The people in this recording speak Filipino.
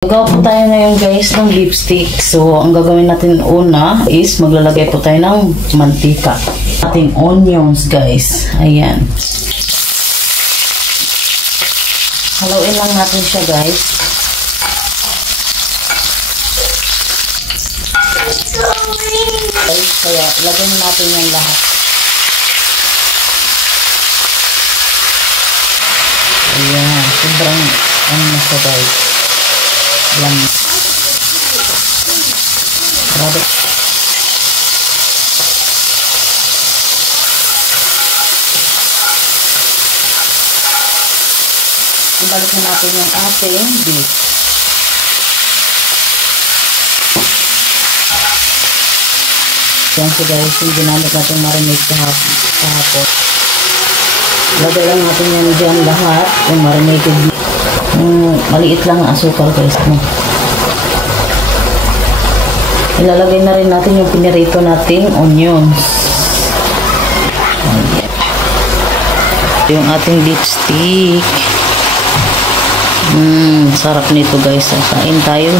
Gagawa po tayo ngayon guys ng beef stick. So, ang gagawin natin una is maglalagay po tayo ng mantika. Ating onions guys. Ayan. Haluin lang natin siya guys. Kaya ilagay natin yung lahat. Ayan. Sobrang na siya guys. Lang. Grabe. Ibalik na natin yung ating beef. Yan so guys, yung ginamit natin marinate kahapon. Lagay lang natin yan dyan lahat, yung marinated beef. Maliit lang ang asukal guys. Ilalagay na rin natin yung pinirito nating onions. Yung ating beef stick. Sarap nito guys. Kain tayo.